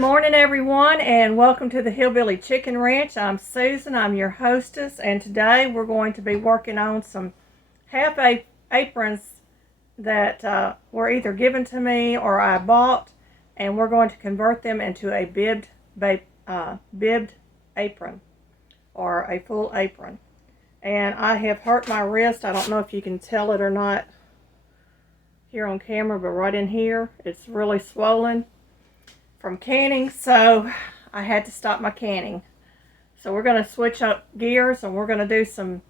morning, everyone, and welcome to the Hillbilly Chicken Ranch. I'm Susan, I'm your hostess, and today we're going to be working on some half aprons that were either given to me or I bought, and we're going to convert them into a bibbed apron or a full apron. And I have hurt my wrist. I don't know if you can tell it or not here on camera, but right in here it's really swollen from canning, so I had to stop my canning. So we're going to switch up gears, and we're going to do some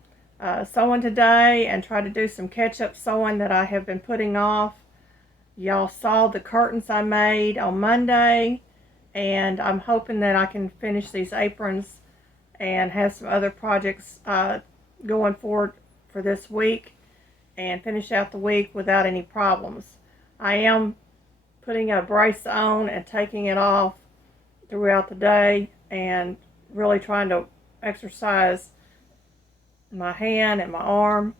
sewing today and try to do some catch-up sewing that I have been putting off. Y'all saw the curtains I made on Monday, and I'm hoping that I can finish these aprons and have some other projects going forward for this week and finish out the week without any problems. I am putting a brace on and taking it off throughout the day and really trying to exercise my hand and my arm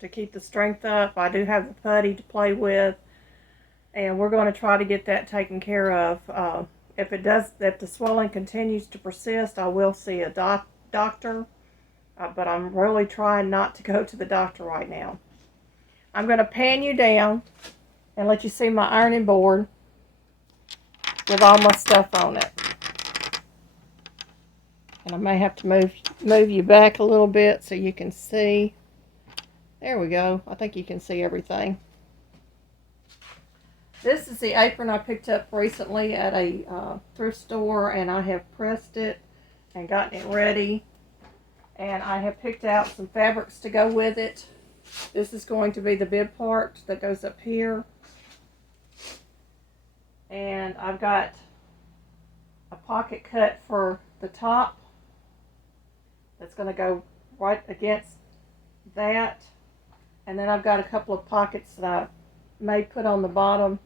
to keep the strength up. I do have the putty to play with, and we're going to try to get that taken care of. If the swelling continues to persist, I will see a doctor, but I'm really trying not to go to the doctor right now. I'm going to pan you down and let you see my ironing board with all my stuff on it. And I may have to move you back a little bit so you can see. There we go. I think you can see everything. This is the apron I picked up recently at a thrift store, and I have pressed it and gotten it ready. And I have picked out some fabrics to go with it. This is going to be the bib part that goes up here. And I've got a pocket cut for the top that's going to go right against that. And then I've got a couple of pockets that I may put on the bottom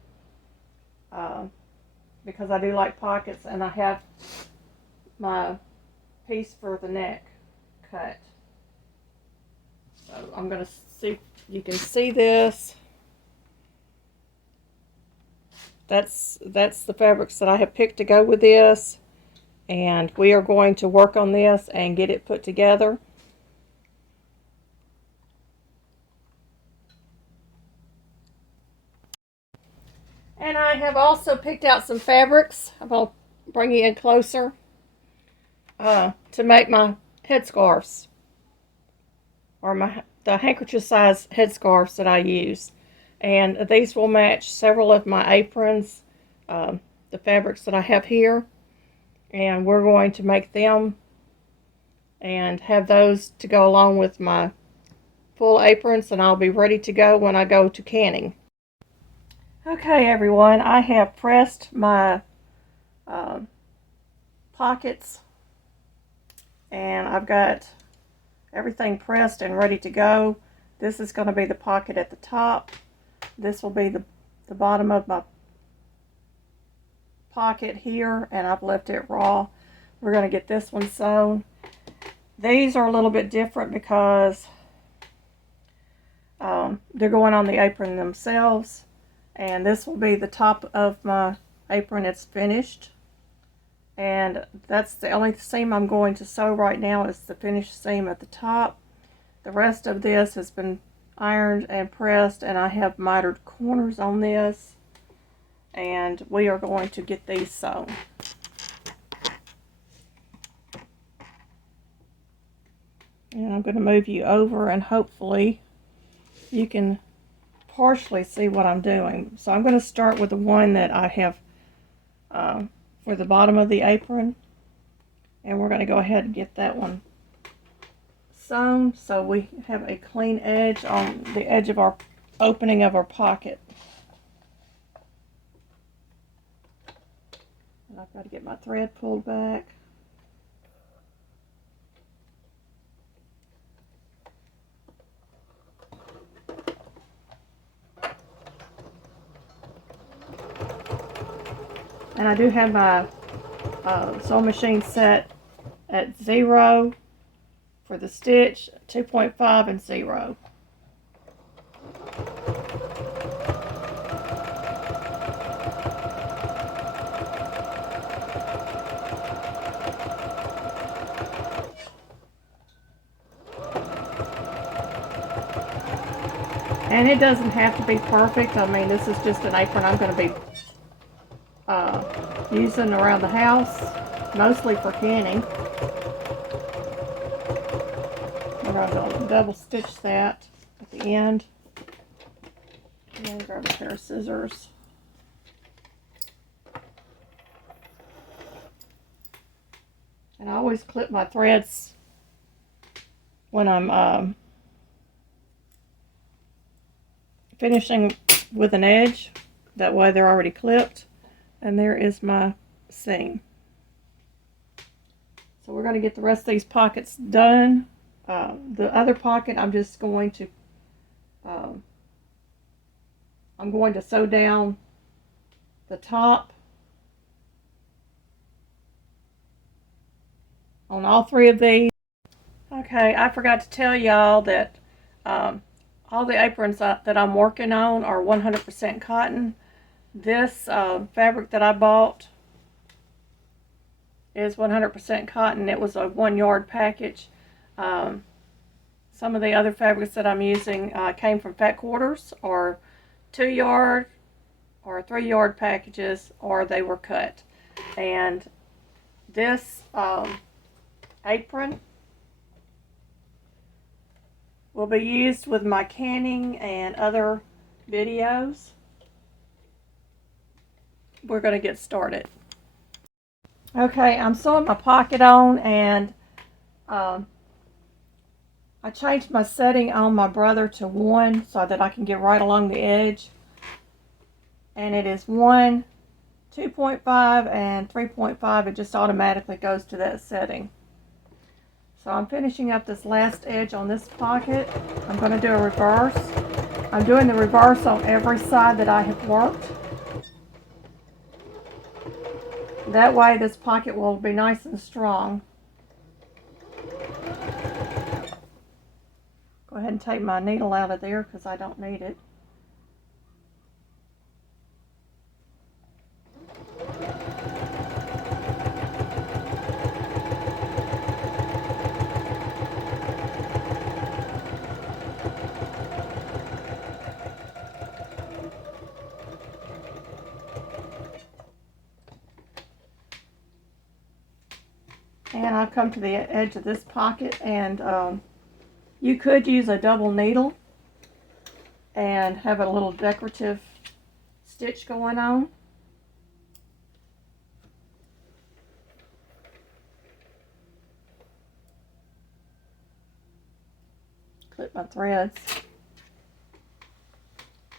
because I do like pockets, and I have my piece for the neck cut. So I'm going to see if you can see this. That's the fabrics that I have picked to go with this, and we are going to work on this and get it put together. And I have also picked out some fabrics. I'm going to bring you in closer to make my headscarves, or the handkerchief size headscarves that I use. And these will match several of my aprons, the fabrics that I have here. And we're going to make them and have those to go along with my full aprons, and I'll be ready to go when I go to canning. Okay, everyone, I have pressed my pockets, and I've got everything pressed and ready to go. This is going to be the pocket at the top. This will be the bottom of my pocket here, and I've left it raw. We're going to get this one sewn. These are a little bit different because they're going on the apron themselves, and this will be the top of my apron. It's finished, and that's the only seam I'm going to sew right now is the finished seam at the top. The rest of this has been ironed and pressed, and I have mitered corners on this, and we are going to get these sewn. And I'm going to move you over, and hopefully you can partially see what I'm doing. So I'm going to start with the one that I have for the bottom of the apron, and we're going to go ahead and get that one sewn so we have a clean edge on the edge of our opening of our pocket. And I've got to get my thread pulled back. And I do have my sewing machine set at 0 for the stitch, 2.5 and 0. And it doesn't have to be perfect. I mean, this is just an apron I'm going to be using around the house, mostly for canning. We're going to double stitch that at the end. And grab a pair of scissors. And I always clip my threads when I'm finishing with an edge. That way they're already clipped. And there is my seam. So we're going to get the rest of these pockets done. The other pocket I'm just going to sew down the top on all three of these. Okay, I forgot to tell y'all that all the aprons that I'm working on are 100% cotton. This fabric that I bought is 100% cotton. It was a 1 yard package. Some of the other fabrics that I'm using came from fat quarters or 2 yard or 3 yard packages, or they were cut. And this apron will be used with my canning and other videos. We're going to get started. Okay, I'm sewing my pocket on, and I changed my setting on my brother to 1 so that I can get right along the edge. And it is 1, 2.5, and 3.5. It just automatically goes to that setting. So I'm finishing up this last edge on this pocket. I'm going to do a reverse. I'm doing the reverse on every side that I have worked. That way this pocket will be nice and strong. Go ahead and take my needle out of there because I don't need it. And I've come to the edge of this pocket, and you could use a double needle and have a little decorative stitch going on. Clip my threads.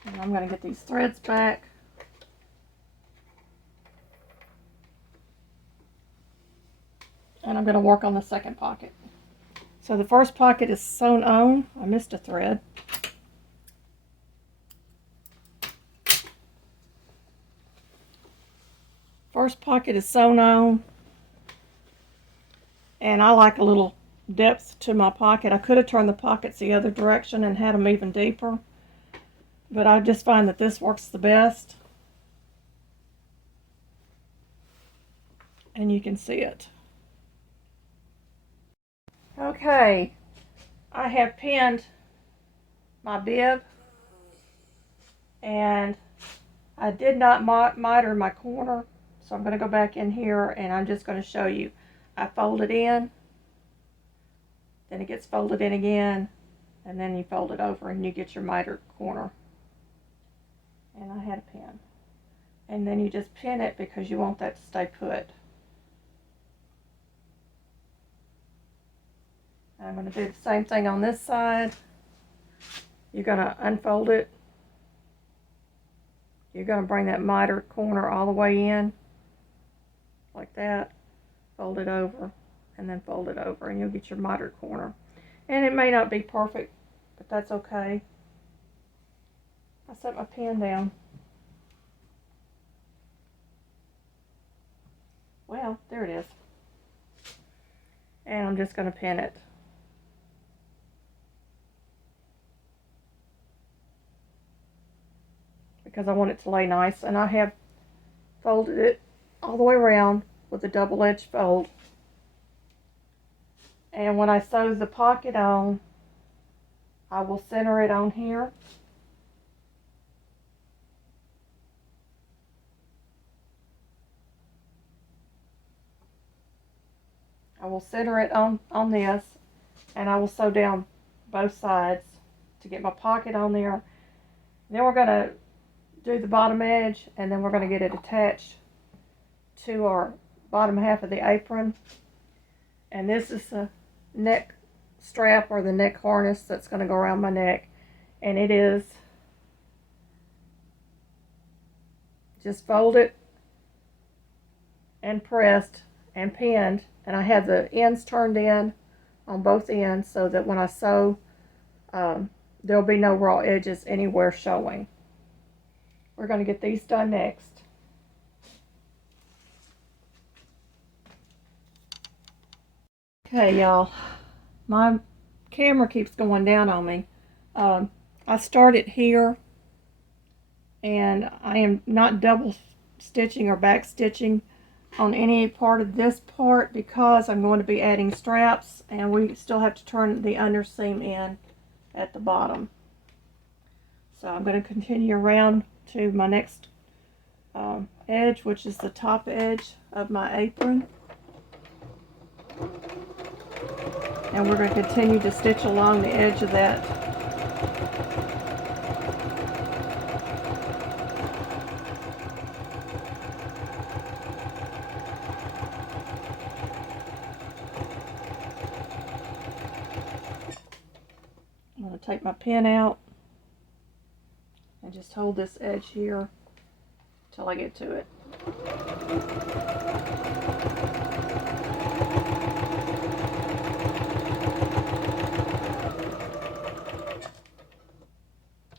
And I'm going to get these threads back. And I'm going to work on the second pocket. So the first pocket is sewn on. I missed a thread. First pocket is sewn on. And I like a little depth to my pocket. I could have turned the pockets the other direction and had them even deeper. But I just find that this works the best. And you can see it. Okay, I have pinned my bib, and I did not miter my corner, so I'm going to go back in here and I'm just going to show you. I fold it in, then it gets folded in again, and then you fold it over and you get your mitered corner. And I had a pin. And then you just pin it because you want that to stay put. I'm going to do the same thing on this side. You're going to unfold it. You're going to bring that mitered corner all the way in, like that. Fold it over, and then fold it over, and you'll get your mitered corner. And it may not be perfect, but that's okay. I set my pen down. Well, there it is. And I'm just going to pin it. Because I want it to lay nice, and I have folded it all the way around with a double edged fold. And when I sew the pocket on, I will center it on here I will center it on this, and I will sew down both sides to get my pocket on there. Then we're going to do the bottom edge, and then we're going to get it attached to our bottom half of the apron. And this is the neck strap or the neck harness that's going to go around my neck, and it is just folded and pressed and pinned, and I have the ends turned in on both ends so that when I sew, there'll be no raw edges anywhere showing. We're going to get these done next. Okay, y'all, my camera keeps going down on me. I started here, and I am not double stitching or back stitching on any part of this part because I'm going to be adding straps, and we still have to turn the underseam in at the bottom. So I'm going to continue around to my next edge, which is the top edge of my apron. And we're going to continue to stitch along the edge of that. I'm going to take my pin out and just hold this edge here till I get to it.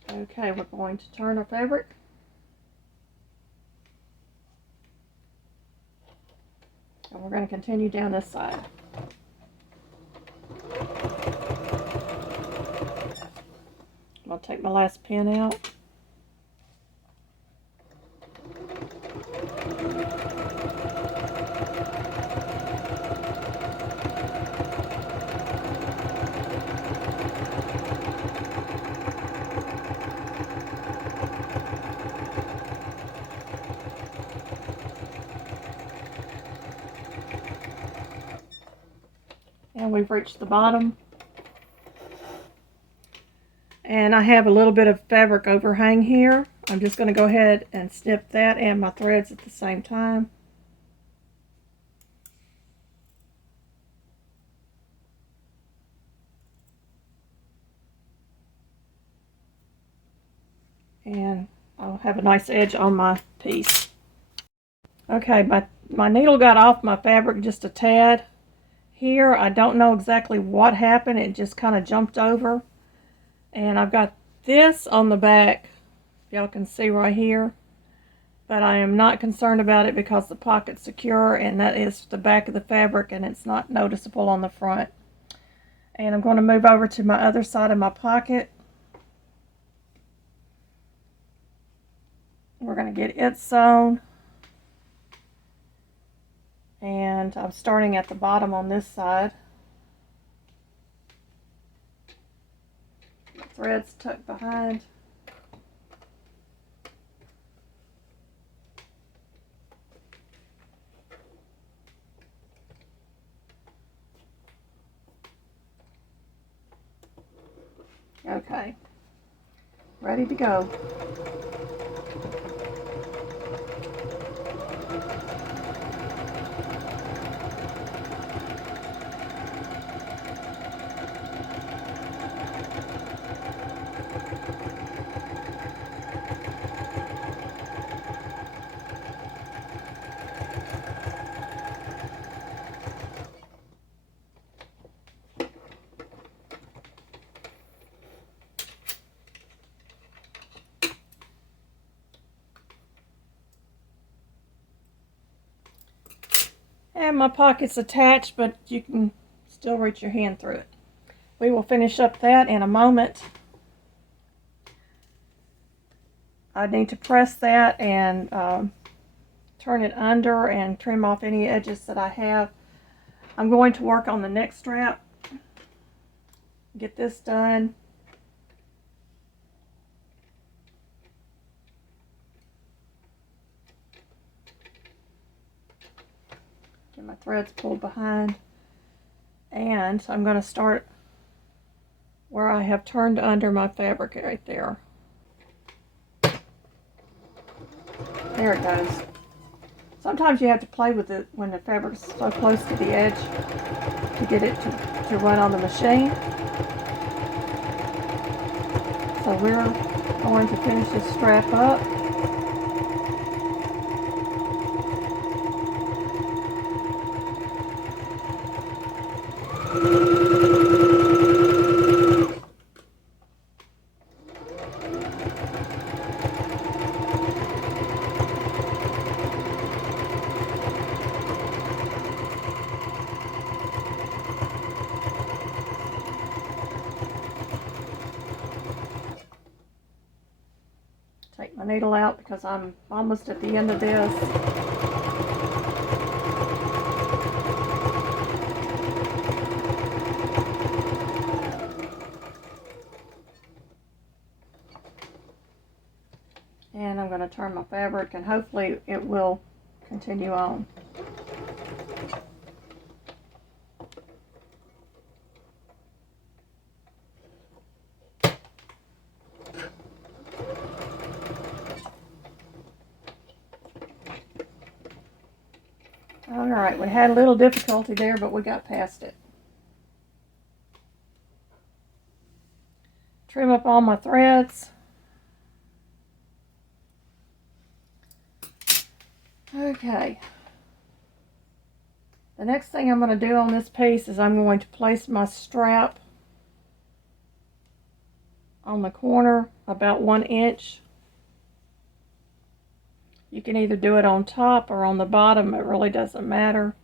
Okay, we're going to turn our fabric. And we're going to continue down this side. I'll take my last pin out. And we've reached the bottom. And I have a little bit of fabric overhang here. I'm just going to go ahead and snip that and my threads at the same time. And I'll have a nice edge on my piece. Okay, my needle got off my fabric just a tad. Here, I don't know exactly what happened. It just kind of jumped over. And I've got this on the back, y'all can see right here. But I am not concerned about it because the pocket's secure, and that is the back of the fabric, and it's not noticeable on the front. And I'm going to move over to my other side of my pocket. We're going to get it sewn. And I'm starting at the bottom on this side. Threads tucked behind. Okay, ready to go. And my pocket's attached, but you can still reach your hand through it. We will finish up that in a moment. I need to press that and turn it under and trim off any edges that I have. I'm going to work on the neck strap. Get this done. Get my threads pulled behind. And I'm going to start where I have turned under my fabric right there. There it goes. Sometimes you have to play with it when the fabric's so close to the edge to get it to run on the machine. So we're going to finish this strap up. Take my needle out because I'm almost at the end of this. And I'm going to turn my fabric and hopefully it will continue on. Alright, we had a little difficulty there, but we got past it. Trim up all my threads. Okay. The next thing I'm going to do on this piece is I'm going to place my strap on the corner about 1 inch. You can either do it on top or on the bottom, it really doesn't matter.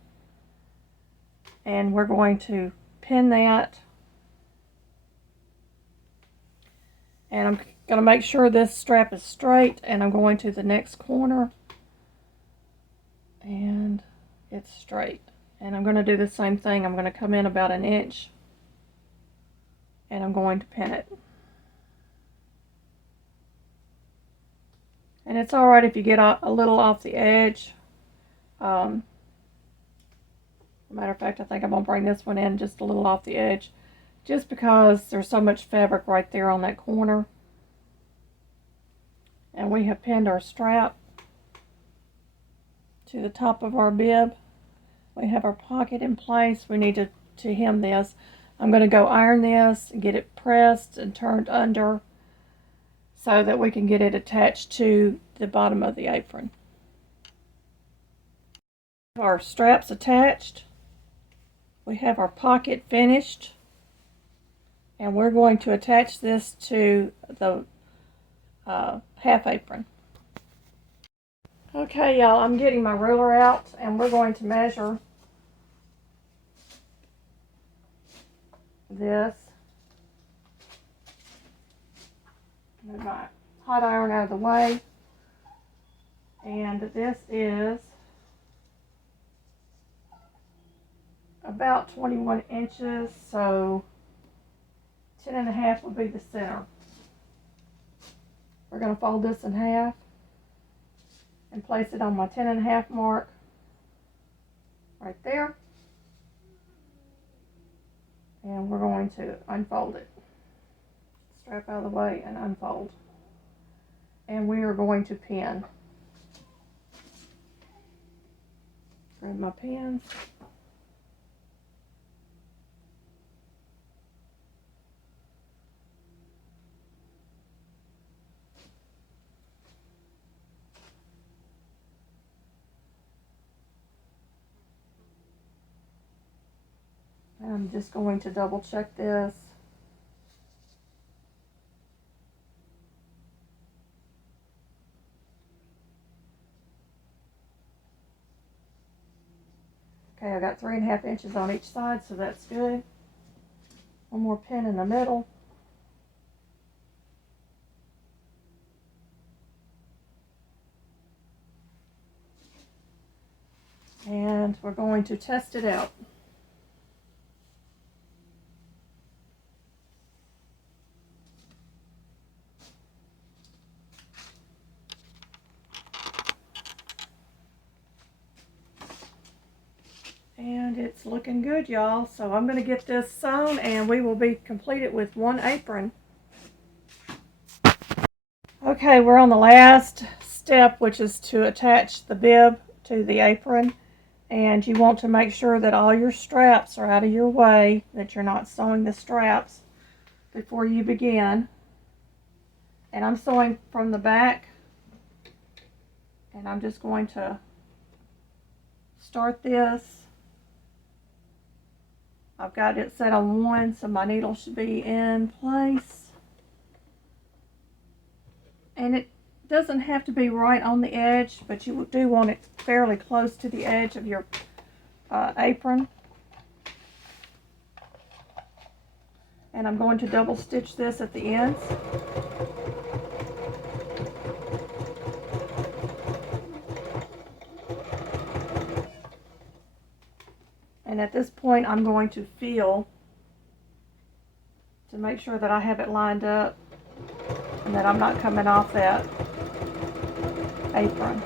And we're going to pin that. And I'm going to make sure this strap is straight, and I'm going to the next corner and it's straight. And I'm going to do the same thing. I'm going to come in about 1 inch and I'm going to pin it. And it's alright if you get a little off the edge. Matter of fact, I think I'm going to bring this one in just a little off the edge, just because there's so much fabric right there on that corner. And we have pinned our strap to the top of our bib. We have our pocket in place. We need to hem this. I'm going to go iron this and get it pressed and turned under so that we can get it attached to the bottom of the apron. Our straps attached. We have our pocket finished. And we're going to attach this to the half apron. Okay, y'all, I'm getting my ruler out and we're going to measure this. Move my hot iron out of the way. And this is about 21 inches, so 10.5 would be the center. We're going to fold this in half and place it on my 10.5 mark right there. And we're going to unfold it. Strap out of the way and unfold. And we are going to pin. Grab my pins. I'm just going to double check this. Okay, I got 3.5 inches on each side, so that's good. One more pin in the middle. And we're going to test it out. And it's looking good, y'all. So I'm going to get this sewn and we will be completed with one apron. Okay, we're on the last step, which is to attach the bib to the apron. And you want to make sure that all your straps are out of your way, that you're not sewing the straps before you begin. And I'm sewing from the back. And I'm just going to start this. I've got it set on 1, so my needle should be in place. And it doesn't have to be right on the edge, but you do want it fairly close to the edge of your apron. And I'm going to double stitch this at the ends. And at this point, I'm going to feel to make sure that I have it lined up and that I'm not coming off that apron.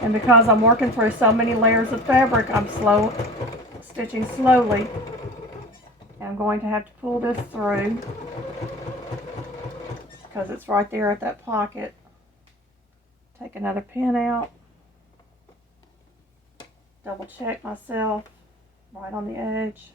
And because I'm working through so many layers of fabric, I'm stitching slowly. And I'm going to have to pull this through because it's right there at that pocket. Take another pin out. Double check myself right on the edge.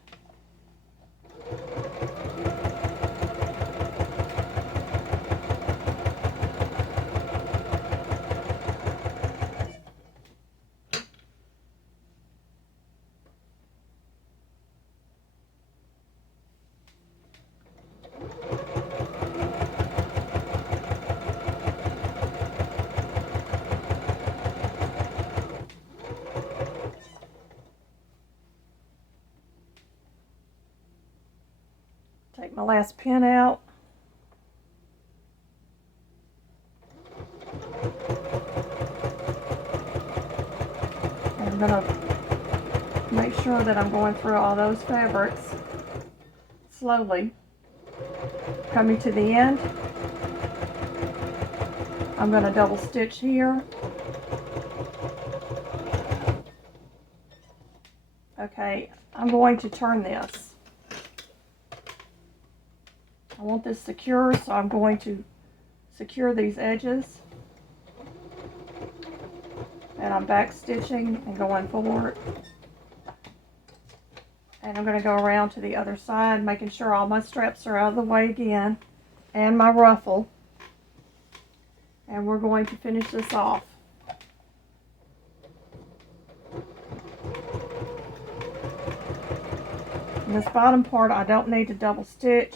Take my last pin out. And I'm going to make sure that I'm going through all those fabrics slowly. Coming to the end, I'm going to double stitch here. Okay, I'm going to turn this. I want this secure, so I'm going to secure these edges. And I'm back stitching and going forward. And I'm going to go around to the other side, making sure all my straps are out of the way again, and my ruffle. And we're going to finish this off. And this bottom part, I don't need to double stitch.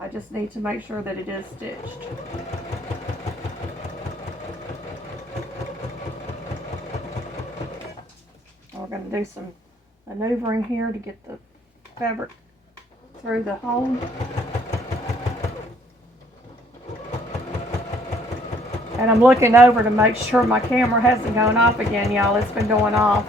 I just need to make sure that it is stitched. We're going to do some maneuvering here to get the fabric through the hole. And I'm looking over to make sure my camera hasn't gone off again, y'all. It's been going off.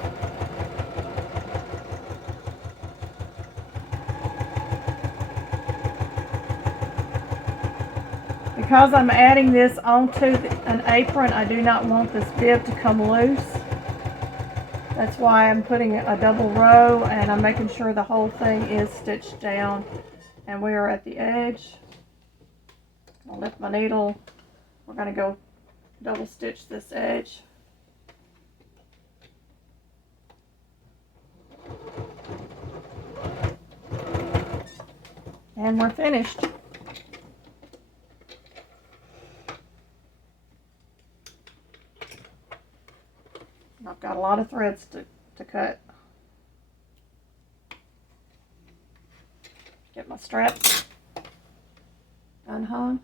Because I'm adding this onto an apron, I do not want this bib to come loose. That's why I'm putting a double row and I'm making sure the whole thing is stitched down. And we are at the edge. I'll lift my needle. We're going to go double stitch this edge. And we're finished. I've got a lot of threads to cut. Get my straps unhung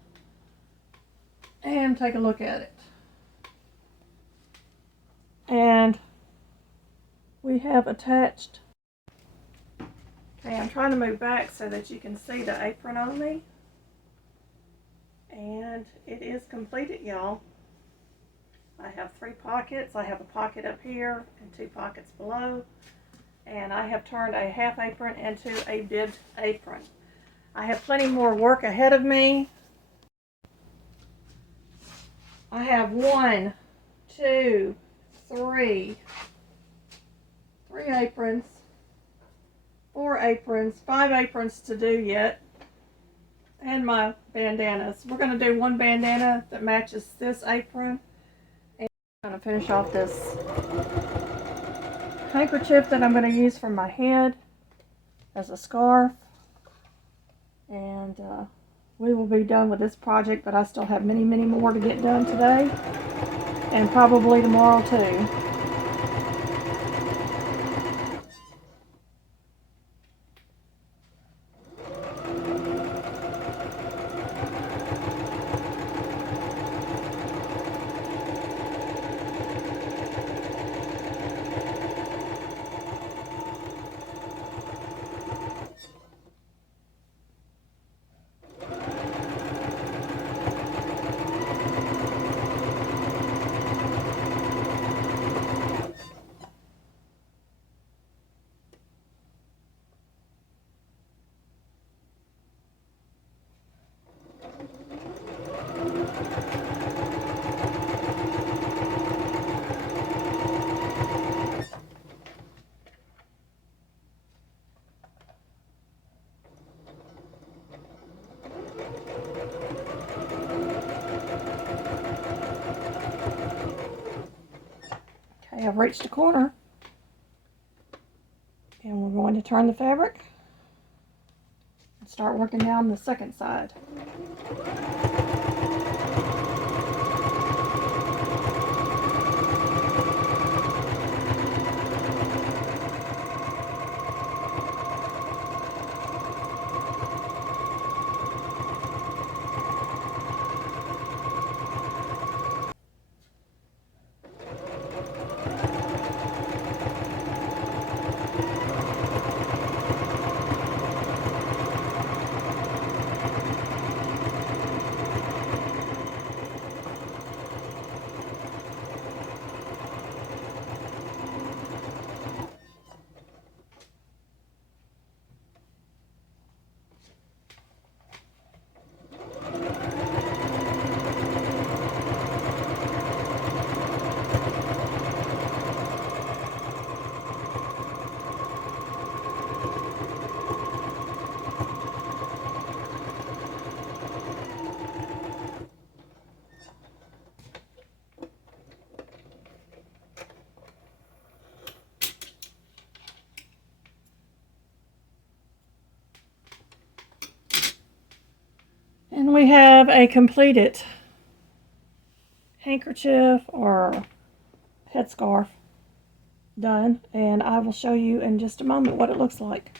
and take a look at it. And we have attached. Okay, I'm trying to move back so that you can see the apron on me. And it is completed, y'all. I have 3 pockets. I have a pocket up here and 2 pockets below. And I have turned a half apron into a bibbed apron. I have plenty more work ahead of me. I have 1, 2, 3, 3 aprons, 4 aprons, 5 aprons to do yet, and my bandanas. We're going to do one bandana that matches this apron, and I'm going to finish off this handkerchief that I'm going to use for my head as a scarf, and we will be done with this project, but I still have many more to get done today and probably tomorrow too. Okay, I've reached the corner, and we're going to turn the fabric and start working down the second side. And we have a completed handkerchief or headscarf done, and I will show you in just a moment what it looks like.